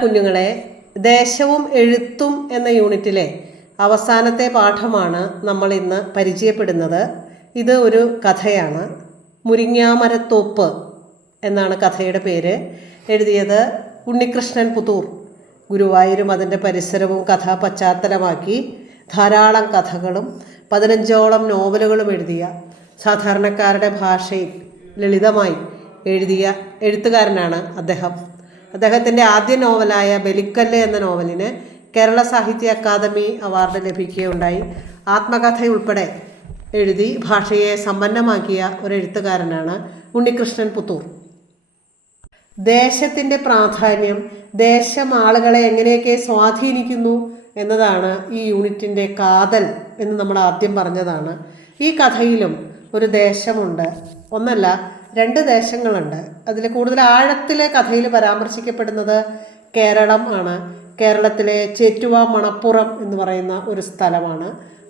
കുഞ്ഞുങ്ങളെ, ദേശവും എഴുത്തും എന്ന യൂണിറ്റിലെ അവസാനത്തെ പാഠമാണ് നമ്മൾ ഇന്ന് പരിചയപ്പെടുന്നത്. ഇത് ഒരു കഥയാണ്. മുരിങ്ങാമരത്തോപ്പ് എന്നാണ് കഥയുടെ പേര്. എഴുതിയത് ഉണ്ണികൃഷ്ണൻ പുത്തൂർ. ഗുരുവായൂരും അതിൻ്റെ പരിസരവും കഥാ പശ്ചാത്തലമാക്കി ധാരാളം കഥകളും 15ഓളം നോവലുകളും എഴുതിയ, സാധാരണക്കാരുടെ ഭാഷയിൽ ലളിതമായി എഴുതിയ എഴുത്തുകാരനാണ് അദ്ദേഹം. അദ്ദേഹത്തിൻ്റെ ആദ്യ നോവലായ ബലിക്കല്ല് എന്ന നോവലിന് കേരള സാഹിത്യ അക്കാദമി അവാർഡ് ലഭിക്കുകയുണ്ടായി. ആത്മകഥയുൾപ്പെടെ എഴുതി ഭാഷയെ സമ്പന്നമാക്കിയ ഒരു എഴുത്തുകാരനാണ് ഉണ്ണികൃഷ്ണൻ പുത്തൂർ. ദേശത്തിൻ്റെ പ്രാധാന്യം, ദേശം ആളുകളെ എങ്ങനെയൊക്കെ സ്വാധീനിക്കുന്നു എന്നതാണ് ഈ യൂണിറ്റിൻ്റെ കാതൽ എന്ന് നമ്മൾ ആദ്യം പറഞ്ഞതാണ്. ഈ കഥയിലും ഒരു ദേശമുണ്ട്. ഒന്നല്ല, 2 ദേശങ്ങളുണ്ട്. അതിൽ കൂടുതൽ ആഴത്തിൽ കഥയിൽ പരാമർശിക്കപ്പെടുന്നത് കേരളം ആണ്. കേരളത്തിലെ ചേറ്റുവ മണപ്പുറം എന്ന് പറയുന്ന ഒരു സ്ഥലമാണ്.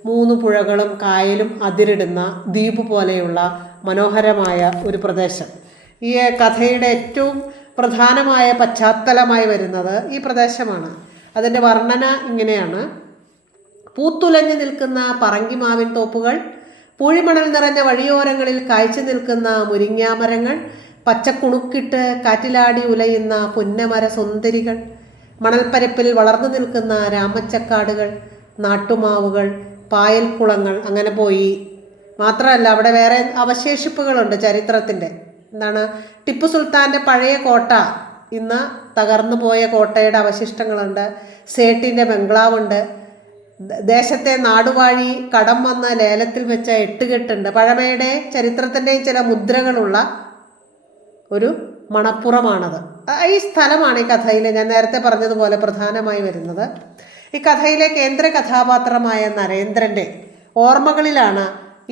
3 പുഴകളും കായലും അതിരിടുന്ന ദ്വീപ് പോലെയുള്ള മനോഹരമായ ഒരു പ്രദേശം. ഈ കഥയുടെ ഏറ്റവും പ്രധാനമായ പശ്ചാത്തലമായി വരുന്നത് ഈ പ്രദേശമാണ്. അതിൻ്റെ വർണ്ണന ഇങ്ങനെയാണ്: പൂത്തുലഞ്ഞു നിൽക്കുന്ന പറങ്കിമാവിൻ തോപ്പുകൾ, പൂഴിമണൽ നിറഞ്ഞ വഴിയോരങ്ങളിൽ കായ്ച്ചു നിൽക്കുന്ന മുരിങ്ങാമരങ്ങൾ, പച്ചക്കുണുക്കിട്ട് കാറ്റിലാടി ഉലയുന്ന പുന്നമര സുന്ദരികൾ, മണൽപ്പരപ്പിൽ വളർന്നു നിൽക്കുന്ന രാമച്ചക്കാടുകൾ, നാട്ടുമാവുകൾ, പായൽക്കുളങ്ങൾ, അങ്ങനെ പോയി. മാത്രമല്ല, അവിടെ വേറെ അവശേഷിപ്പുകളുണ്ട് ചരിത്രത്തിൻ്റെ. എന്താണ്? ടിപ്പു സുൽത്താൻ്റെ പഴയ കോട്ട, ഇന്ന് തകർന്നു പോയ കോട്ടയുടെ അവശിഷ്ടങ്ങളുണ്ട്. സേട്ടിൻ്റെ ബംഗ്ലാവുണ്ട്. ദേശത്തെ നാടുവാഴി കടം വന്ന് ലേലത്തിൽ വെച്ച 8 കെട്ടുണ്ട്. പഴമയുടെ ചരിത്രത്തിൻ്റെയും ചില മുദ്രകളുള്ള ഒരു മണപ്പുറമാണത്. ഈ സ്ഥലമാണ് ഈ കഥയിൽ ഞാൻ നേരത്തെ പറഞ്ഞതുപോലെ പ്രധാനമായി വരുന്നത്. ഈ കഥയിലെ കേന്ദ്ര കഥാപാത്രമായ നരേന്ദ്രൻ്റെ ഓർമ്മകളിലാണ്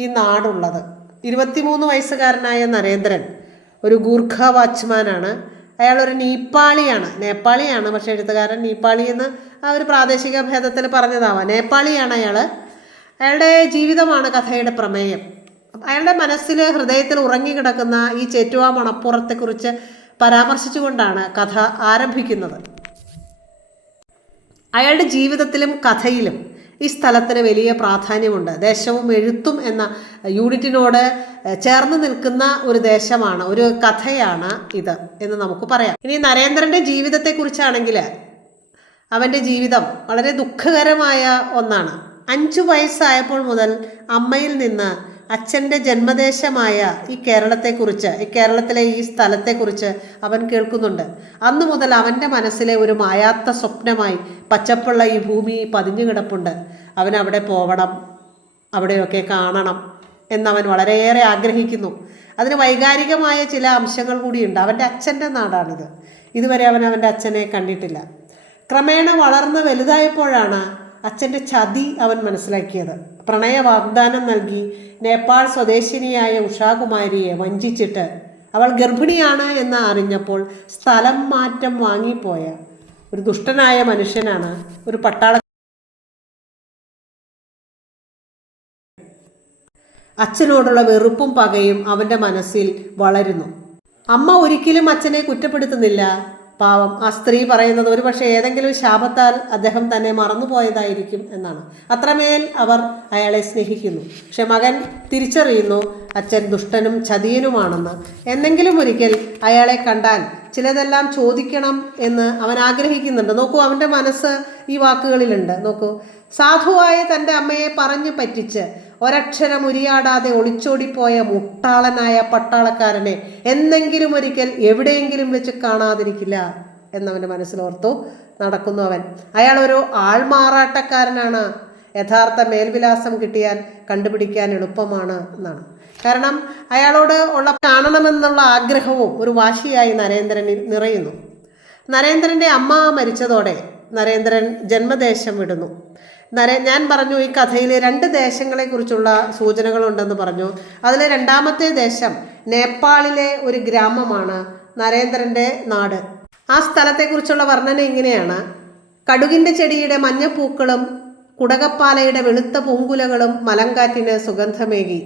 ഈ നാടുള്ളത്. 23 വയസ്സുകാരനായ നരേന്ദ്രൻ ഒരു ഗൂർഖ വാച്ച്മാനാണ്. അയാളൊരു നേപ്പാളിയാണ്. പക്ഷേ എഴുത്തുകാരൻ നേപ്പാളി എന്ന് ആ ഒരു പ്രാദേശിക ഭേദത്തിൽ പറഞ്ഞതാവാം. നേപ്പാളിയാണ് അയാൾ. അയാളുടെ ജീവിതമാണ് കഥയുടെ പ്രമേയം. അയാളുടെ ഹൃദയത്തിൽ ഉറങ്ങിക്കിടക്കുന്ന ഈ ചേറ്റുവ മണപ്പുറത്തെക്കുറിച്ച് പരാമർശിച്ചുകൊണ്ടാണ് കഥ ആരംഭിക്കുന്നത്. അയാളുടെ ജീവിതത്തിലും കഥയിലും ഈ സ്ഥലത്തിന് വലിയ പ്രാധാന്യമുണ്ട്. ദേശവും എഴുത്തും എന്ന യൂണിറ്റിനോട് ചേർന്ന് നിൽക്കുന്ന ഒരു ദേശമാണ്, ഒരു കഥയാണ് ഇത് എന്ന് നമുക്ക് പറയാം. ഇനി നരേന്ദ്രൻ്റെ ജീവിതത്തെക്കുറിച്ചാണെങ്കിൽ, അവൻ്റെ ജീവിതം വളരെ ദുഃഖകരമായ ഒന്നാണ്. 5 വയസ്സായപ്പോൾ മുതൽ അമ്മയിൽ നിന്ന് അച്ഛൻ്റെ ജന്മദേശമായ ഈ കേരളത്തിലെ ഈ സ്ഥലത്തെക്കുറിച്ച് അവൻ കേൾക്കുന്നുണ്ട്. അന്നു മുതൽ അവൻ്റെ മനസ്സിലെ ഒരു മായാത്ത സ്വപ്നമായി പച്ചപ്പുള്ള ഈ ഭൂമി പതിഞ്ഞു കിടപ്പുണ്ട്. അവൻ അവിടെ പോവണം, അവിടെയൊക്കെ കാണണം എന്നവൻ വളരെയേറെ ആഗ്രഹിക്കുന്നു. അതിന് വൈകാരികമായ ചില അംശങ്ങൾ കൂടിയുണ്ട്. അവൻ്റെ അച്ഛൻ്റെ നാടാണിത്. ഇതുവരെ അവൻ്റെ അച്ഛനെ കണ്ടിട്ടില്ല. ക്രമേണ വളർന്ന് വലുതായപ്പോഴാണ് അച്ഛൻ്റെ ചതി അവൻ മനസ്സിലാക്കിയത്. പ്രണയ വാഗ്ദാനം നൽകി നേപ്പാൾ സ്വദേശിനിയായ ഉഷാകുമാരിയെ വഞ്ചിച്ചിട്ട് അവൾ ഗർഭിണിയാണ് എന്ന് അറിഞ്ഞപ്പോൾ സ്ഥലം മാറ്റം വാങ്ങിപ്പോയ ഒരു ദുഷ്ടനായ മനുഷ്യനാണ് ഒരു പട്ടാള. അച്ഛനോടുള്ള വെറുപ്പും പകയും അവൻ്റെ മനസ്സിൽ വളരുന്നു. അമ്മ ഒരിക്കലും അച്ഛനെ കുറ്റപ്പെടുത്തുന്നില്ല. പാവം, ആ സ്ത്രീ പറയുന്നത് ഒരുപക്ഷെ ഏതെങ്കിലും ശാപത്താൽ അദ്ദേഹം തന്നെ മറന്നുപോയതായിരിക്കും എന്നാണ്. അത്രമേൽ അവർ അയാളെ സ്നേഹിക്കുന്നു. പക്ഷെ മകൻ തിരിച്ചറിയുന്നു അച്ഛൻ ദുഷ്ടനും ചതിയനുമാണെന്ന്. എന്നെങ്കിലും ഒരിക്കൽ അയാളെ കണ്ടാൽ ചിലതെല്ലാം ചോദിക്കണം എന്ന് അവൻ ആഗ്രഹിക്കുന്നുണ്ട്. നോക്കൂ, അവൻ്റെ മനസ്സ് ഈ വാക്കുകളിലുണ്ട്. നോക്കൂ, സാധുവായ തൻ്റെ അമ്മയെ പറഞ്ഞു പറ്റിച്ച് ഒരക്ഷരം ഉരിയാടാതെ ഒളിച്ചോടിപ്പോയ മുട്ടാളനായ പട്ടാളക്കാരനെ എന്നെങ്കിലും ഒരിക്കൽ എവിടെയെങ്കിലും വെച്ച് കാണാതിരിക്കില്ല എന്നവൻ്റെ മനസ്സിലോർത്തു നടക്കുന്നു അവൻ. അയാൾ ഒരു ആൾമാറാട്ടക്കാരനാണ്. യഥാർത്ഥ മേൽവിലാസം കിട്ടിയാൽ കണ്ടുപിടിക്കാൻ എളുപ്പമാണ് എന്നാണ്. കാരണം അയാളോട് കാണണമെന്നുള്ള ആഗ്രഹവും ഒരു വാശിയായി നരേന്ദ്രനിൽ നിറയുന്നു. നരേന്ദ്രൻ്റെ അമ്മ മരിച്ചതോടെ നരേന്ദ്രൻ ജന്മദേശം വിടുന്നു. ഞാൻ പറഞ്ഞു ഈ കഥയിൽ 2 ദേശങ്ങളെക്കുറിച്ചുള്ള സൂചനകളുണ്ടെന്ന് പറഞ്ഞു. അതിലെ 2ാമത്തെ ദേശം നേപ്പാളിലെ ഒരു ഗ്രാമമാണ് നരേന്ദ്രൻ്റെ നാട്. ആ സ്ഥലത്തെക്കുറിച്ചുള്ള വർണ്ണന ഇങ്ങനെയാണ്: കടുകിൻ്റെ ചെടിയുടെ മഞ്ഞപ്പൂക്കളും കുടകപ്പാലയുടെ വെളുത്ത പൂങ്കുലകളും മലങ്കാറ്റിന് സുഗന്ധമേകി.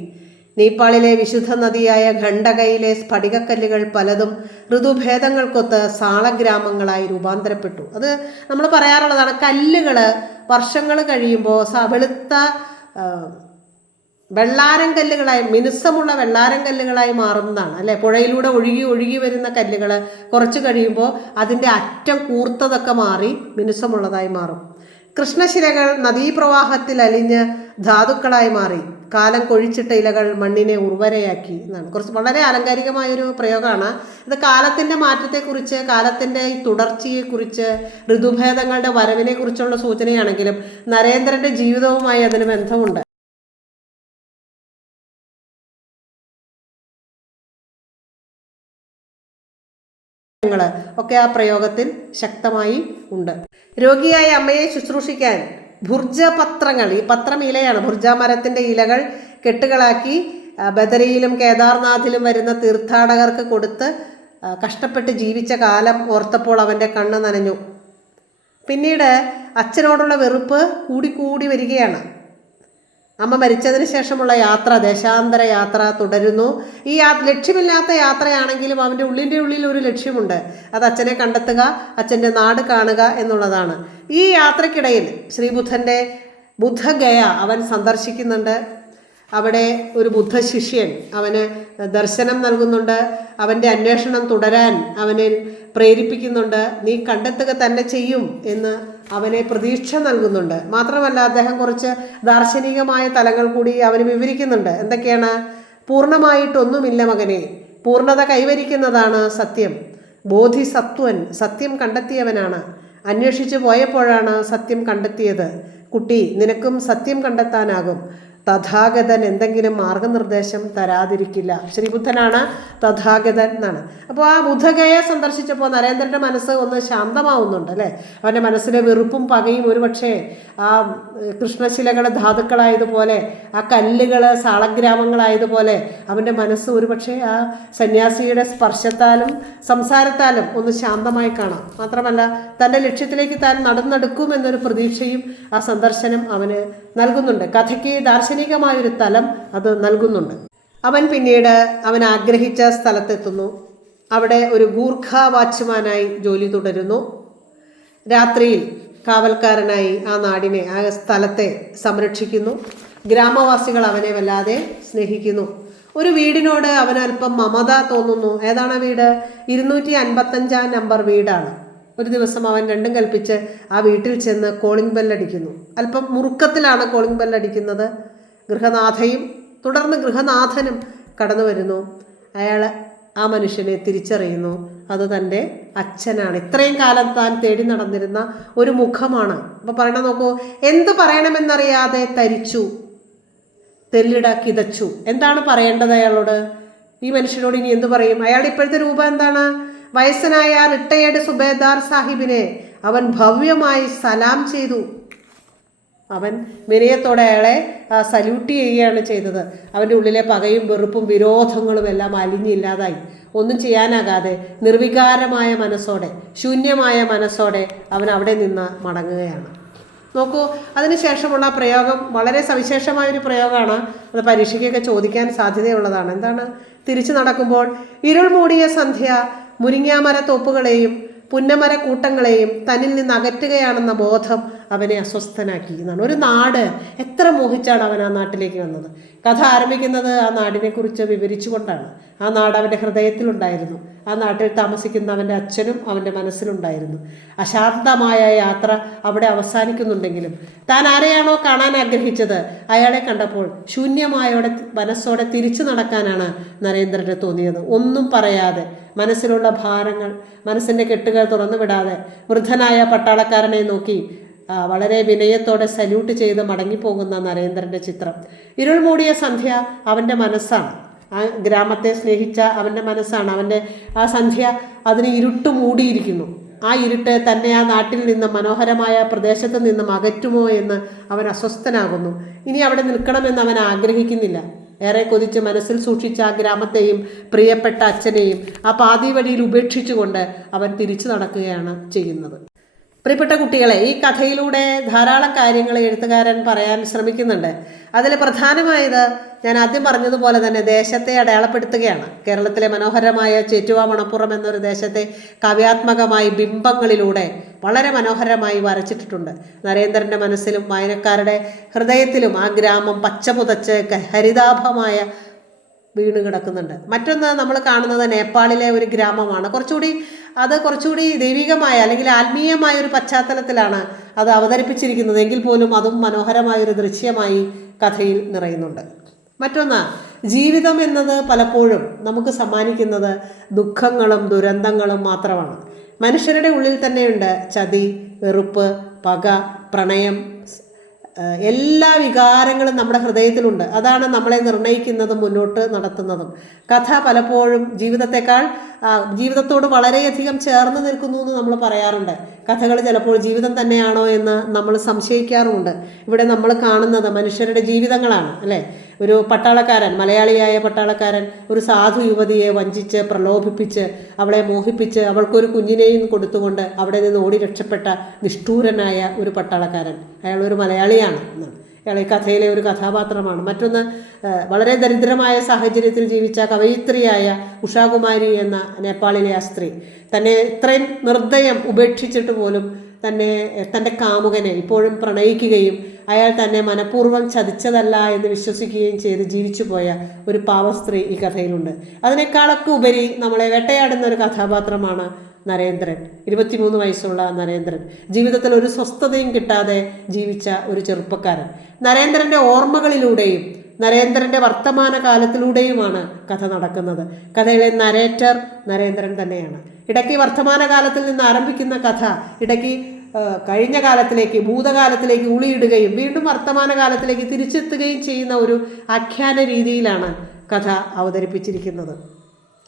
നേപ്പാളിലെ വിശുദ്ധ നദിയായ ഖണ്ഡകയിലെ സ്ഫടികക്കല്ലുകൾ പലതും ഋതുഭേദങ്ങൾക്കൊത്ത് സാളഗ്രാമങ്ങളായി രൂപാന്തരപ്പെട്ടു. അത് നമ്മൾ പറയാറുള്ളതാണ്. കല്ലുകൾ വർഷങ്ങൾ കഴിയുമ്പോൾ വെളുത്ത വെള്ളാരം കല്ലുകളായി, മിനുസമുള്ള വെള്ളാരം കല്ലുകളായി മാറുന്നതാണ് അല്ലേ. പുഴയിലൂടെ ഒഴുകി ഒഴുകി വരുന്ന കല്ലുകൾ കുറച്ച് കഴിയുമ്പോൾ അതിൻ്റെ അറ്റം കൂർത്തതൊക്കെ മാറി മിനുസമുള്ളതായി മാറും. കൃഷ്ണശിലകൾ നദീപ്രവാഹത്തിൽ അലിഞ്ഞ് ധാതുക്കളായി മാറി. കാലം കൊഴിച്ചിട്ട ഇലകൾ മണ്ണിനെ ഉർവരയാക്കി എന്നാണ്. കുറച്ച് വളരെ ആലങ്കാരികമായൊരു പ്രയോഗമാണ് ഇത്. കാലത്തിൻ്റെ മാറ്റത്തെക്കുറിച്ച്, കാലത്തിൻ്റെ ഈ തുടർച്ചയെക്കുറിച്ച്, ഋതുഭേദങ്ങളുടെ വരവിനെ കുറിച്ചുള്ള സൂചനയാണെങ്കിലും നരേന്ദ്രൻ്റെ ജീവിതവുമായി അതിന് ബന്ധമുണ്ട്. ഒക്കെ ആ പ്രയോഗത്തിൽ ശക്തമായി ഉണ്ട്. രോഗിയായ അമ്മയെ ശുശ്രൂഷിക്കാൻ ഭുർജപത്രങ്ങൾ, ഈ പത്രം ഇലയാണ്, ഭുർജ മരത്തിൻ്റെ ഇലകൾ കെട്ടുകളാക്കി ബദരിയിലും കേദാർനാഥിലും വരുന്ന തീർത്ഥാടകർക്ക് കൊടുത്ത് കഷ്ടപ്പെട്ട് ജീവിച്ച കാലം ഓർത്തപ്പോൾ അവൻ്റെ കണ്ണ് നനഞ്ഞു. പിന്നീട് അച്ഛനോടുള്ള വെറുപ്പ് കൂടിക്കൂടി വരികയാണ്. അമ്മ മരിച്ചതിന് ശേഷമുള്ള യാത്ര, ദേശാന്തര യാത്ര തുടരുന്നു. ഈ ലക്ഷ്യമില്ലാത്ത യാത്രയാണെങ്കിലും അവൻ്റെ ഉള്ളിൽ ഒരു ലക്ഷ്യമുണ്ട്. അത് അച്ഛനെ കണ്ടെത്തുക, അച്ഛൻ്റെ നാട് കാണുക എന്നുള്ളതാണ്. ഈ യാത്രക്കിടയിൽ ശ്രീബുദ്ധൻ്റെ ബുദ്ധഗയ അവൻ സന്ദർശിക്കുന്നുണ്ട്. അവിടെ ഒരു ബുദ്ധശിഷ്യൻ അവന് ദർശനം നൽകുന്നുണ്ട്. അവൻ്റെ അന്വേഷണം തുടരാൻ അവനെ പ്രേരിപ്പിക്കുന്നുണ്ട്. നീ കണ്ടെത്തുക തന്നെ ചെയ്യും എന്ന് അവനെ പ്രതീക്ഷ നൽകുന്നുണ്ട്. മാത്രമല്ല അദ്ദേഹം കുറച്ച് ദാർശനികമായ തലങ്ങൾ കൂടി അവന് വിവരിക്കുന്നുണ്ട്. എന്തൊക്കെയാണ്? പൂർണ്ണമായിട്ടൊന്നുമില്ല മകനെ, പൂർണ്ണത കൈവരിക്കുന്നതാണ് സത്യം. ബോധിസത്വൻ സത്യം കണ്ടെത്തിയവനാണ്. അന്വേഷിച്ചു പോയപ്പോഴാണ് സത്യം കണ്ടെത്തിയത്. കുട്ടി, നിനക്കും സത്യം കണ്ടെത്താനാകും. തഥാഗതൻ എന്തെങ്കിലും മാർഗനിർദ്ദേശം തരാതിരിക്കില്ല. ശ്രീബുദ്ധനാണ് തഥാഗതൻ എന്നാണ്. അപ്പോൾ ആ ബുദ്ധഗയെ സന്ദർശിച്ചപ്പോൾ നരേന്ദ്രൻ്റെ മനസ്സ് ഒന്ന് ശാന്തമാവുന്നുണ്ട് അല്ലേ. അവൻ്റെ മനസ്സിലെ വെറുപ്പും പകയും ഒരുപക്ഷെ ആ കൃഷ്ണശിലകൾ ധാതുക്കളായതുപോലെ, ആ കല്ലുകൾ സാളഗ്രാമങ്ങളായതുപോലെ അവൻ്റെ മനസ്സ് ഒരുപക്ഷെ ആ സന്യാസിയുടെ സ്പർശത്താലും സംസാരത്താലും ഒന്ന് ശാന്തമായി കാണാം. മാത്രമല്ല തൻ്റെ ലക്ഷ്യത്തിലേക്ക് താൻ നടന്നെടുക്കുമെന്നൊരു പ്രതീക്ഷയും ആ സന്ദർശനം അവന് നൽകുന്നുണ്ട്. കഥയ്ക്ക് ദാർശനികമായൊരു തലം അത് നൽകുന്നുണ്ട്. അവൻ പിന്നീട് അവൻ ആഗ്രഹിച്ച സ്ഥലത്തെത്തുന്നു. അവിടെ ഒരു ഗൂർഖ വാച്ച്മാനായി ജോലി തുടരുന്നു. രാത്രിയിൽ കാവൽക്കാരനായി ആ നാടിനെ, ആ സ്ഥലത്തെ സംരക്ഷിക്കുന്നു. ഗ്രാമവാസികൾ അവനെ വല്ലാതെ സ്നേഹിക്കുന്നു. ഒരു വീടിനോട് അവന് അല്പം മമത തോന്നുന്നു. ഏതാണ് വീട്? 255 നമ്പർ വീടാണ്. ഒരു ദിവസം അവൻ രണ്ടും കൽപ്പിച്ച് ആ വീട്ടിൽ ചെന്ന് കോളിംഗ് ബെല്ലടിക്കുന്നു. അല്പം മുറുക്കത്തിലാണ് കോളിംഗ് ബെല്ലടിക്കുന്നത്. ഗൃഹനാഥയും തുടർന്ന് ഗൃഹനാഥനും കടന്നു വരുന്നു. അയാൾ ആ മനുഷ്യനെ തിരിച്ചറിയുന്നു. അത് തൻ്റെ അച്ഛനാണ്. ഇത്രയും കാലം താൻ തേടി നടന്നിരുന്ന ഒരു മുഖമാണ്. അപ്പോൾ പറയണ നോക്കൂ, എന്ത് പറയണമെന്നറിയാതെ തരിച്ചു, തെല്ലിട കിതച്ചു. എന്താണ് പറയേണ്ടത് അയാളോട്? ഈ മനുഷ്യനോട് ഇനി എന്തു പറയും? അയാളുടെ ഇപ്പോഴത്തെ രൂപം എന്താണ്? വയസ്സനായ റിട്ടയേർഡ് സുബേദാർ സാഹിബിനെ അവൻ ഭവ്യമായി സലാം ചെയ്തു. അവൻ വിനയത്തോടെ അയാളെ സല്യൂട്ട് ചെയ്യുകയാണ് ചെയ്തത്. അവൻ്റെ ഉള്ളിലെ പകയും വെറുപ്പും വിരോധങ്ങളും എല്ലാം അലിഞ്ഞില്ലാതായി. ഒന്നും ചെയ്യാനാകാതെ നിർവികാരമായ മനസ്സോടെ, ശൂന്യമായ മനസ്സോടെ അവൻ അവിടെ നിന്ന് മടങ്ങുകയാണ്. നോക്കൂ, അതിനുശേഷമുള്ള പ്രയോഗം വളരെ സവിശേഷമായൊരു പ്രയോഗമാണ്. അത് പരീക്ഷയ്ക്കൊക്കെ ചോദിക്കാൻ സാധ്യതയുള്ളതാണ്. എന്താണ്? തിരിച്ചു നടക്കുമ്പോൾ ഇരുൾ മൂടിയ സന്ധ്യ മുരിങ്ങാമര തോപ്പുകളെയും പുന്നമര കൂട്ടങ്ങളെയും തന്നിൽ നിന്ന് അകറ്റുകയാണെന്ന ബോധം അവനെ അസ്വസ്ഥനാക്കി എന്നാണ്. ഒരു നാട് എത്ര മോഹിച്ചാണ് അവൻ ആ നാട്ടിലേക്ക് വന്നത്. കഥ ആരംഭിക്കുന്നത് ആ നാടിനെക്കുറിച്ച് വിവരിച്ചുകൊണ്ടാണ്. ആ നാട് അവൻ്റെ ഹൃദയത്തിലുണ്ടായിരുന്നു. ആ നാട്ടിൽ താമസിക്കുന്ന അവൻ്റെ അച്ഛനും അവൻ്റെ മനസ്സിലുണ്ടായിരുന്നു. അശാന്തമായ യാത്ര അവിടെ അവസാനിക്കുന്നുണ്ടെങ്കിലും താൻ ആരെയാണോ കാണാൻ ആഗ്രഹിച്ചത് അയാളെ കണ്ടപ്പോൾ ശൂന്യമായോടെ മനസ്സോടെ തിരിച്ചു നടക്കാനാണ് നരേന്ദ്രന് തോന്നിയത്. ഒന്നും പറയാതെ, മനസ്സിലുള്ള ഭാരങ്ങൾ, മനസ്സിൻ്റെ കെട്ടുകൾ തുറന്നു വിടാതെ വൃദ്ധനായ പട്ടാളക്കാരനെ നോക്കി വളരെ വിനയത്തോടെ സല്യൂട്ട് ചെയ്ത് മടങ്ങിപ്പോകുന്ന നരേന്ദ്രൻ്റെ ചിത്രം. ഇരുൾ മൂടിയ സന്ധ്യ അവൻ്റെ മനസ്സാണ്. ആ ഗ്രാമത്തെ സ്നേഹിച്ച അവൻ്റെ മനസ്സാണ്. അവൻ്റെ ആ സന്ധ്യ അതിന് ഇരുട്ട് മൂടിയിരിക്കുന്നു. ആ ഇരുട്ട് തന്നെ ആ നാട്ടിൽ നിന്ന്, മനോഹരമായ പ്രദേശത്ത് നിന്നും അകറ്റുമോ എന്ന് അവൻ അസ്വസ്ഥനാകുന്നു. ഇനി അവിടെ നിൽക്കണമെന്ന് അവൻ ആഗ്രഹിക്കുന്നില്ല. ഏറെ കൊതിച്ച് മനസ്സിൽ സൂക്ഷിച്ച ആ ഗ്രാമത്തെയും പ്രിയപ്പെട്ട അച്ഛനെയും ആ പാതി വഴിയിൽ ഉപേക്ഷിച്ചുകൊണ്ട് അവൻ തിരിച്ചു നടക്കുകയാണ് ചെയ്യുന്നത്. പ്രിയപ്പെട്ട കുട്ടികളെ, ഈ കഥയിലൂടെ ധാരാളം കാര്യങ്ങൾ എഴുത്തുകാരൻ പറയാൻ ശ്രമിക്കുന്നുണ്ട്. അതിൽ പ്രധാനമായത് ഞാൻ ആദ്യം പറഞ്ഞതുപോലെ തന്നെ ദേശത്തെ അടയാളപ്പെടുത്തുകയാണ്. കേരളത്തിലെ മനോഹരമായ ചേറ്റുവ മണപ്പുറം എന്നൊരു ദേശത്തെ കാവ്യാത്മകമായി ബിംബങ്ങളിലൂടെ വളരെ മനോഹരമായി വരച്ചിട്ടിട്ടുണ്ട്. നരേന്ദ്രൻ്റെ മനസ്സിലും വായനക്കാരുടെ ഹൃദയത്തിലും ആ ഗ്രാമം പച്ച പുതച്ച് ഹരിതാഭമായ വീണ് കിടക്കുന്നുണ്ട്. മറ്റൊന്ന് നമ്മൾ കാണുന്നത് നേപ്പാളിലെ ഒരു ഗ്രാമമാണ്. കുറച്ചുകൂടി ദൈവികമായ അല്ലെങ്കിൽ ആത്മീയമായ ഒരു പശ്ചാത്തലത്തിലാണ് അത് അവതരിപ്പിച്ചിരിക്കുന്നത്. എങ്കിൽ പോലും അതും മനോഹരമായൊരു ദൃശ്യമായി കഥയിൽ നിറയുന്നുണ്ട്. മറ്റൊന്ന്, ജീവിതം എന്നത് പലപ്പോഴും നമുക്ക് സമ്മാനിക്കുന്നത് ദുഃഖങ്ങളും ദുരന്തങ്ങളും മാത്രമാണ്. മനുഷ്യരുടെ ഉള്ളിൽ തന്നെയുണ്ട് ചതി, വെറുപ്പ്, പക, പ്രണയം, എല്ലാ വികാരങ്ങളും നമ്മുടെ ഹൃദയത്തിലുണ്ട്. അതാണ് നമ്മളെ നിർണ്ണയിക്കുന്നതും മുന്നോട്ട് നടത്തുന്നതും. കഥ പലപ്പോഴും ജീവിതത്തോട് വളരെയധികം ചേർന്ന് നിൽക്കുന്നു എന്ന് നമ്മൾ പറയാറുണ്ട്. കഥകൾ ചിലപ്പോൾ ജീവിതം തന്നെയാണോ എന്ന് നമ്മൾ സംശയിക്കാറുമുണ്ട്. ഇവിടെ നമ്മൾ കാണുന്നത് മനുഷ്യരുടെ ജീവിതങ്ങളാണ്, അല്ലേ? ഒരു പട്ടാളക്കാരൻ, മലയാളിയായ പട്ടാളക്കാരൻ ഒരു സാധു യുവതിയെ വഞ്ചിച്ച് പ്രലോഭിപ്പിച്ച് അവളെ മോഹിപ്പിച്ച് അവൾക്കൊരു കുഞ്ഞിനെയും കൊടുത്തുകൊണ്ട് അവിടെ നിന്ന് ഓടി രക്ഷപ്പെട്ട നിഷ്ഠൂരനായ ഒരു പട്ടാളക്കാരൻ. അയാൾ ഒരു മലയാളിയാണ് എന്നാണ്. അയാൾ ഈ കഥയിലെ ഒരു കഥാപാത്രമാണ്. മറ്റൊന്ന്, വളരെ ദരിദ്രമായ സാഹചര്യത്തിൽ ജീവിച്ച കവയിത്രിയായ ഉഷാകുമാരി എന്ന നേപ്പാളിലെ ആ സ്ത്രീ തന്നെ ഇത്രയും നിർദ്ദയം ഉപേക്ഷിച്ചിട്ട് പോലും തൻ്റെ കാമുകനെ ഇപ്പോഴും പ്രണയിക്കുകയും അയാൾ തന്നെ മനഃപൂർവ്വം ചതിച്ചതല്ല എന്ന് വിശ്വസിക്കുകയും ചെയ്ത് ജീവിച്ചു പോയ ഒരു പാവസ്ത്രീ ഈ കഥയിലുണ്ട്. അതിനേക്കാളൊക്കെ ഉപരി നമ്മളെ വേട്ടയാടുന്ന ഒരു കഥാപാത്രമാണ് നരേന്ദ്രൻ. 23 വയസ്സുള്ള നരേന്ദ്രൻ, ജീവിതത്തിൽ ഒരു സ്വസ്ഥതയും കിട്ടാതെ ജീവിച്ച ഒരു ചെറുപ്പക്കാരൻ. നരേന്ദ്രൻ്റെ ഓർമ്മകളിലൂടെയും നരേന്ദ്രൻ്റെ വർത്തമാന കാലത്തിലൂടെയുമാണ് കഥ നടക്കുന്നത്. കഥയിലെ നരേറ്റർ നരേന്ദ്രൻ തന്നെയാണ്. ഇടയ്ക്ക് വർത്തമാനകാലത്തിൽ നിന്ന് ആരംഭിക്കുന്ന കഥ ഇടയ്ക്ക് കഴിഞ്ഞ കാലത്തിലേക്ക്, ഭൂതകാലത്തിലേക്ക് ഉളിയിടുകയും വീണ്ടും വർത്തമാനകാലത്തിലേക്ക് തിരിച്ചെത്തുകയും ചെയ്യുന്ന ഒരു ആഖ്യാന രീതിയിലാണ് കഥ അവതരിപ്പിച്ചിരിക്കുന്നത്.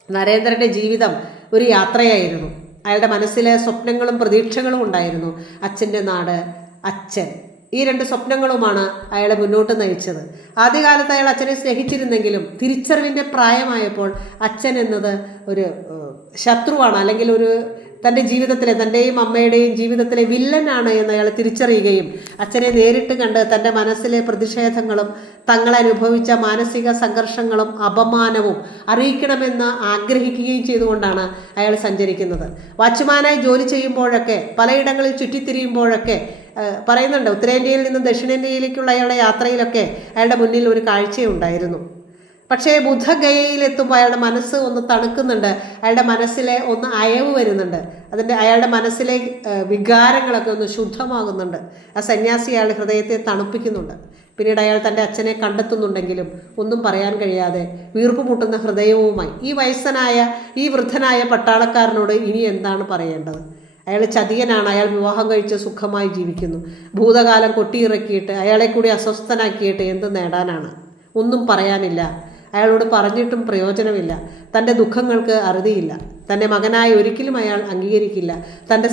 നരേന്ദ്രൻ്റെ ജീവിതം ഒരു യാത്രയായിരുന്നു. അയാളുടെ മനസ്സിലെ സ്വപ്നങ്ങളും പ്രതീക്ഷകളും ഉണ്ടായിരുന്നു. അച്ഛൻ്റെ നാട്, അച്ഛൻ, ഈ 2 സ്വപ്നങ്ങളുമാണ് അയാളെ മുന്നോട്ട് നയിച്ചത്. ആദ്യകാലത്ത് അയാൾ അച്ഛനെ സ്നേഹിച്ചിരുന്നെങ്കിലും തിരിച്ചറിവിൻ്റെ പ്രായമായപ്പോൾ അച്ഛൻ എന്നത് ഒരു ശത്രുവാണ്, അല്ലെങ്കിൽ തൻ്റെ ജീവിതത്തിലെ, തൻ്റെയും അമ്മയുടെയും ജീവിതത്തിലെ വില്ലനാണ് എന്ന് അയാൾ തിരിച്ചറിയുകയും അച്ഛനെ നേരിട്ട് കണ്ട് തൻ്റെ മനസ്സിലെ പ്രതിഷേധങ്ങളും തങ്ങളനുഭവിച്ച മാനസിക സംഘർഷങ്ങളും അപമാനവും അറിയിക്കണമെന്ന് ആഗ്രഹിക്കുകയും ചെയ്തുകൊണ്ടാണ് അയാൾ സഞ്ചരിക്കുന്നത്. വാച്ച്മാനായി ജോലി ചെയ്യുമ്പോഴൊക്കെ, പലയിടങ്ങളിൽ ചുറ്റിത്തിരിയുമ്പോഴൊക്കെ പറയുന്നുണ്ട്, ഉത്തരേന്ത്യയിൽ നിന്ന് ദക്ഷിണേന്ത്യയിലേക്കുള്ള അയാളുടെ യാത്രയിലൊക്കെ അയാളുടെ മുന്നിൽ ഒരു കാഴ്ചയുണ്ടായിരുന്നു. പക്ഷേ ബുദ്ധഗയയിലെത്തുമ്പോൾ അയാളുടെ മനസ്സ് ഒന്ന് തണുക്കുന്നുണ്ട്, അയാളുടെ മനസ്സിലെ ഒന്ന് അയവ് വരുന്നുണ്ട്, അയാളുടെ മനസ്സിലെ വികാരങ്ങളൊക്കെ ഒന്ന് ശുദ്ധമാകുന്നുണ്ട്. ആ സന്യാസി അയാളുടെ ഹൃദയത്തെ തണുപ്പിക്കുന്നുണ്ട്. പിന്നീട് അയാൾ തൻ്റെ അച്ഛനെ കണ്ടെത്തുന്നുണ്ടെങ്കിലും ഒന്നും പറയാൻ കഴിയാതെ വീർപ്പ് മുട്ടുന്ന ഹൃദയവുമായി ഈ വൃദ്ധനായ പട്ടാളക്കാരനോട് ഇനി എന്താണ് പറയേണ്ടത്? അയാൾ ചതിയനാണ്, അയാൾ വിവാഹം കഴിച്ച് സുഖമായി ജീവിക്കുന്നു. ഭൂതകാലം കൊട്ടിയിറക്കിയിട്ട് അയാളെ കൂടി അസ്വസ്ഥനാക്കിയിട്ട് എന്ത് നേടാനാണ്? ഒന്നും പറയാനില്ല. അയാളോട് പറഞ്ഞിട്ടും പ്രയോജനമില്ല. തൻ്റെ ദുഃഖങ്ങൾക്ക് അറുതിയില്ല. തൻ്റെ മകനായി ഒരിക്കലും അയാൾ അംഗീകരിക്കില്ല. തൻ്റെ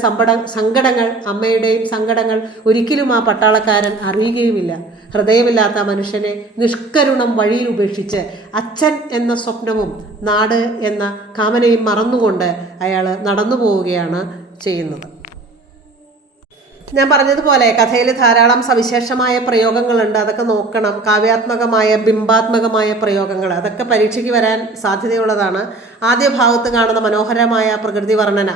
സങ്കടങ്ങൾ, അമ്മയുടെയും സങ്കടങ്ങൾ ഒരിക്കലും ആ പട്ടാളക്കാരൻ അറിയുകയുമില്ല. ഹൃദയമില്ലാത്ത മനുഷ്യനെ നിഷ്കരുണം വഴിയിൽ ഉപേക്ഷിച്ച് അച്ഛൻ എന്ന സ്വപ്നവും നാട് എന്ന കാമനയും മറന്നുകൊണ്ട് അയാൾ നടന്നു പോവുകയാണ് ചെയ്യുന്നത്. ഞാൻ പറഞ്ഞതുപോലെ കഥയിൽ ധാരാളം സവിശേഷമായ പ്രയോഗങ്ങളുണ്ട്. അതൊക്കെ നോക്കണം. കാവ്യാത്മകമായ, ബിംബാത്മകമായ പ്രയോഗങ്ങൾ, അതൊക്കെ പരീക്ഷയ്ക്ക് വരാൻ സാധ്യതയുള്ളതാണ്. ആദ്യ ഭാഗത്ത് കാണുന്ന മനോഹരമായ പ്രകൃതി വർണ്ണന,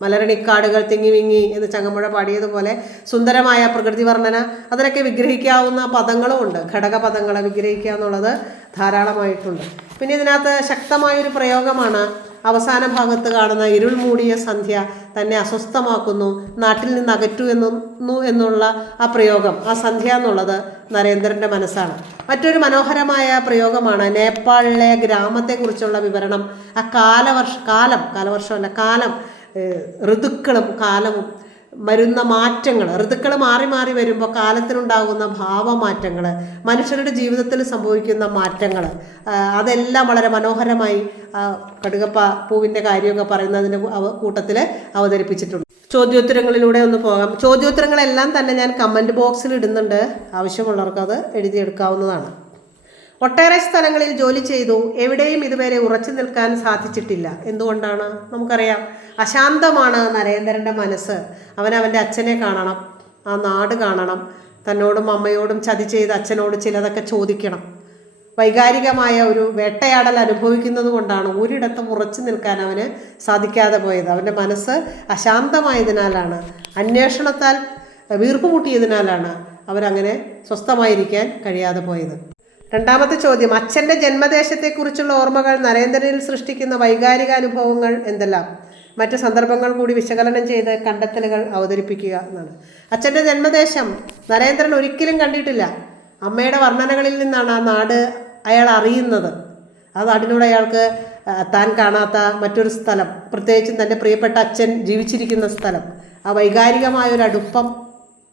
മലരണിക്കാടുകൾ തിങ്ങി വിങ്ങി എന്ന് ചങ്ങമ്പുഴ പാടിയതുപോലെ സുന്ദരമായ പ്രകൃതി വർണ്ണന, അതിനൊക്കെ വിഗ്രഹിക്കാവുന്ന പദങ്ങളും ഉണ്ട്. ഘടകപദങ്ങളെ വിഗ്രഹിക്കുക എന്നുള്ളത് ധാരാളമായിട്ടുണ്ട്. പിന്നെ ഇതിനകത്ത് ശക്തമായൊരു പ്രയോഗമാണ് അവസാന ഭാഗത്ത് കാണുന്ന ഇരുൾ മൂടിയ സന്ധ്യ തന്നെ അസ്വസ്ഥമാക്കുന്നു, നാട്ടിൽ നിന്ന് അകറ്റു എന്നുള്ള ആ പ്രയോഗം, ആ സന്ധ്യ എന്നുള്ളത് നരേന്ദ്രൻ്റെ മനസ്സാണ്. മറ്റൊരു മനോഹരമായ പ്രയോഗമാണ് നേപ്പാളിലെ ഗ്രാമത്തെക്കുറിച്ചുള്ള വിവരണം. ആ കാലം, ഋതുക്കളും കാലവും വരുന്ന മാറ്റങ്ങൾ, ഋതുക്കൾ മാറി മാറി വരുമ്പോൾ കാലത്തിനുണ്ടാകുന്ന ഭാവമാറ്റങ്ങൾ, മനുഷ്യരുടെ ജീവിതത്തിൽ സംഭവിക്കുന്ന മാറ്റങ്ങൾ, അതെല്ലാം വളരെ മനോഹരമായി കടുകപ്പ പൂവിൻ്റെ കാര്യമൊക്കെ പറയുന്നതിൻ്റെ കൂട്ടത്തിൽ അവതരിപ്പിച്ചിട്ടുണ്ട്. ചോദ്യോത്തരങ്ങളിലൂടെ ഒന്ന് പോകാം. ചോദ്യോത്തരങ്ങളെല്ലാം തന്നെ ഞാൻ കമൻറ്റ് ബോക്സിൽ ഇടുന്നുണ്ട്. ആവശ്യമുള്ളവർക്ക് അത് എഴുതിയെടുക്കാവുന്നതാണ്. ഒട്ടേറെ സ്ഥലങ്ങളിൽ ജോലി ചെയ്തു, എവിടെയും ഇതുവരെ ഉറച്ചു നിൽക്കാൻ സാധിച്ചിട്ടില്ല. എന്തുകൊണ്ടാണ്? നമുക്കറിയാം, അശാന്തമാണ് നരേന്ദ്രൻ്റെ മനസ്സ്. അവൻ്റെ അച്ഛനെ കാണണം, ആ നാട് കാണണം, തന്നോടും അമ്മയോടും ചതി ചെയ്ത് അച്ഛനോട് ചിലതൊക്കെ ചോദിക്കണം. വൈകാരികമായ ഒരു വേട്ടയാടൽ അനുഭവിക്കുന്നത് കൊണ്ടാണ് ഒരിടത്തും ഉറച്ചു നിൽക്കാൻ അവന് സാധിക്കാതെ പോയത്. അവൻ്റെ മനസ്സ് അശാന്തമായതിനാലാണ്, അന്വേഷണത്താൽ വീർപ്പുമുട്ടിയതിനാലാണ് അവരങ്ങനെ സ്വസ്ഥമായിരിക്കാൻ കഴിയാതെ പോയത്. രണ്ടാമത്തെ ചോദ്യം, അച്ഛൻ്റെ ജന്മദേശത്തെക്കുറിച്ചുള്ള ഓർമ്മകൾ നരേന്ദ്രനിൽ സൃഷ്ടിക്കുന്ന വൈകാരിക അനുഭവങ്ങൾ എന്തെല്ലാം? മറ്റ് സന്ദർഭങ്ങൾ കൂടി വിശകലനം ചെയ്ത് കണ്ടെത്തലുകൾ അവതരിപ്പിക്കുക എന്നാണ്. അച്ഛൻ്റെ ജന്മദേശം നരേന്ദ്രൻ ഒരിക്കലും കണ്ടിട്ടില്ല. അമ്മയുടെ വർണ്ണനകളിൽ നിന്നാണ് ആ നാട് അയാൾ അറിയുന്നത്. ആ നാടിനോട് അയാൾക്ക് താൻ കാണാത്ത മറ്റൊരു സ്ഥലം, പ്രത്യേകിച്ചും തൻ്റെ പ്രിയപ്പെട്ട അച്ഛൻ ജീവിച്ചിരിക്കുന്ന സ്ഥലം, ആ വൈകാരികമായൊരടുപ്പം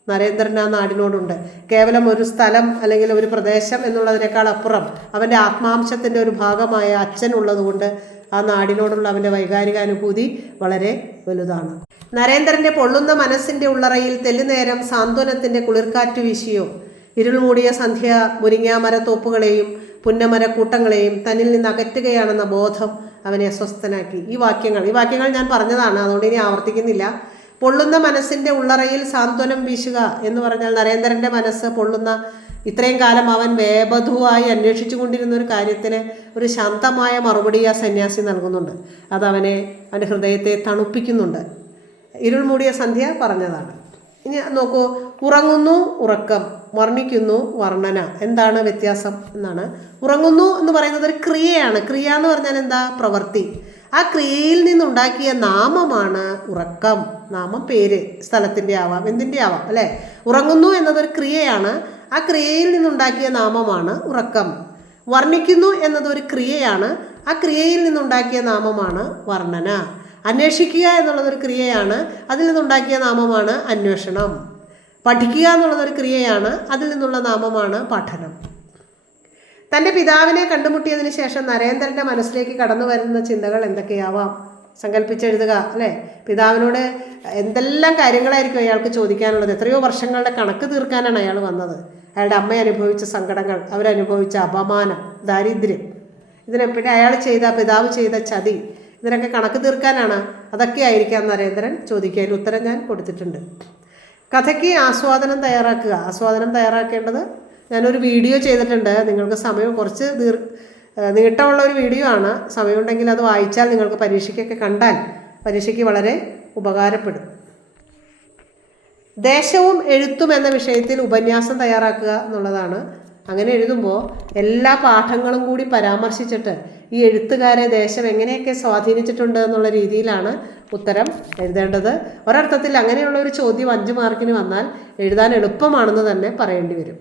നരേന്ദ്രൻ ആ നാടിനോടുണ്ട്. കേവലം ഒരു സ്ഥലം അല്ലെങ്കിൽ ഒരു പ്രദേശം എന്നുള്ളതിനേക്കാൾ അപ്പുറം അവൻ്റെ ആത്മാംശത്തിൻ്റെ ഒരു ഭാഗമായ അച്ഛൻ ഉള്ളതുകൊണ്ട് ആ നാടിനോടുള്ള അവൻ്റെ വൈകാരികാനുഭൂതി വളരെ വലുതാണ്. നരേന്ദ്രൻ്റെ പൊള്ളുന്ന മനസ്സിൻ്റെ ഉള്ളറയിൽ തെല്ലുനേരം സാന്ത്വനത്തിൻ്റെ കുളിർക്കാറ്റ് വീശിയോ? ഇരുൾ മൂടിയ സന്ധ്യ മുരിങ്ങാമരത്തോപ്പുകളെയും പുന്നമരക്കൂട്ടങ്ങളെയും തന്നിൽ നിന്ന് അകറ്റുകയാണെന്ന ബോധം അവനെ അസ്വസ്ഥനാക്കി. ഈ വാക്യങ്ങൾ ഞാൻ പറഞ്ഞതാണ്, അതുകൊണ്ട് ഇനി ആവർത്തിക്കുന്നില്ല. പൊള്ളുന്ന മനസ്സിൻ്റെ ഉള്ളറയിൽ സാന്ത്വനം വീശുക എന്ന് പറഞ്ഞാൽ നരേന്ദ്രൻ്റെ മനസ്സ് പൊള്ളുന്ന, ഇത്രയും കാലം അവൻ വേബധുവായി അന്വേഷിച്ചു കൊണ്ടിരുന്ന ഒരു കാര്യത്തിന് ഒരു ശാന്തമായ മറുപടി ആ സന്യാസി നൽകുന്നുണ്ട്. അതവനെ, അവൻ്റെ ഹൃദയത്തെ തണുപ്പിക്കുന്നുണ്ട്. ഇരുൾ മൂടിയ സന്ധ്യ പറഞ്ഞതാണ്. ഇനി നോക്കൂ, ഉറങ്ങുന്നു ഉറക്കം, വർണ്ണിക്കുന്നു വർണ്ണന. എന്താണ് വ്യത്യാസം എന്നാണ്. ഉറങ്ങുന്നു എന്ന് പറയുന്നത് ഒരു ക്രിയയാണ്. ക്രിയ എന്ന് പറഞ്ഞാൽ എന്താ? പ്രവൃത്തി. ആ ക്രിയയിൽ നിന്നുണ്ടാക്കിയ നാമമാണ് ഉറക്കം. നാമം പേര്, സ്ഥലത്തിൻ്റെ ആവാം, എന്തിൻ്റെ ആവാം, അല്ലേ? ഉറങ്ങുന്നു എന്നതൊരു ക്രിയയാണ്. ആ ക്രിയയിൽ നിന്നുണ്ടാക്കിയ നാമമാണ് ഉറക്കം. വർണ്ണിക്കുന്നു എന്നതൊരു ക്രിയയാണ്. ആ ക്രിയയിൽ നിന്നുണ്ടാക്കിയ നാമമാണ് വർണ്ണന. അന്വേഷിക്കുക എന്നുള്ളതൊരു ക്രിയയാണ്. അതിൽ നിന്നുണ്ടാക്കിയ നാമമാണ് അന്വേഷണം. പഠിക്കുക എന്നുള്ളതൊരു ക്രിയയാണ്. അതിൽ നിന്നുള്ള നാമമാണ് പഠനം. തൻ്റെ പിതാവിനെ കണ്ടുമുട്ടിയതിന് ശേഷം നരേന്ദ്രൻ്റെ മനസ്സിലേക്ക് കടന്നു വരുന്ന ചിന്തകൾ എന്തൊക്കെയാവാം? സങ്കല്പിച്ചെഴുതുക, അല്ലേ? പിതാവിനോട് എന്തെല്ലാം കാര്യങ്ങളായിരിക്കും അയാൾക്ക് ചോദിക്കാനുള്ളത്. എത്രയോ വർഷങ്ങളുടെ കണക്ക് തീർക്കാനാണ് അയാൾ വന്നത്. അയാളുടെ അമ്മ അനുഭവിച്ച സങ്കടങ്ങൾ, അവരനുഭവിച്ച അപമാനം, ദാരിദ്ര്യം, പിന്നെ അയാൾ പിതാവ് ചെയ്ത ചതി, ഇതിനൊക്കെ കണക്ക് തീർക്കാനാണ്. അതൊക്കെ ആയിരിക്കാം നരേന്ദ്രൻ ചോദിക്കുക. അതിന് ഉത്തരം ഞാൻ കൊടുത്തിട്ടുണ്ട്. കഥയ്ക്ക് ആസ്വാദനം തയ്യാറാക്കേണ്ടത് ഞാനൊരു വീഡിയോ ചെയ്തിട്ടുണ്ട്. നിങ്ങൾക്ക് സമയം കുറച്ച് നീട്ടമുള്ള ഒരു വീഡിയോ ആണ്. സമയമുണ്ടെങ്കിൽ അത് വായിച്ചാൽ നിങ്ങൾക്ക് പരീക്ഷയ്ക്കൊക്കെ കണ്ടാൽ പരീക്ഷയ്ക്ക് വളരെ ഉപകാരപ്പെടും. ദേശവും എഴുത്തും എന്ന വിഷയത്തിൽ ഉപന്യാസം തയ്യാറാക്കുക എന്നുള്ളതാണ്. അങ്ങനെ എഴുതുമ്പോൾ എല്ലാ പാഠങ്ങളും കൂടി പരാമർശിച്ചിട്ട് ഈ എഴുത്തുകാരെ ദേശം എങ്ങനെയൊക്കെ സ്വാധീനിച്ചിട്ടുണ്ട് എന്നുള്ള രീതിയിലാണ് ഉത്തരം എഴുതേണ്ടത്. ഒരർത്ഥത്തിൽ അങ്ങനെയുള്ള ഒരു ചോദ്യം 5 മാർക്കിന് വന്നാൽ എഴുതാൻ എളുപ്പമാണെന്ന് തന്നെ പറയേണ്ടി വരും.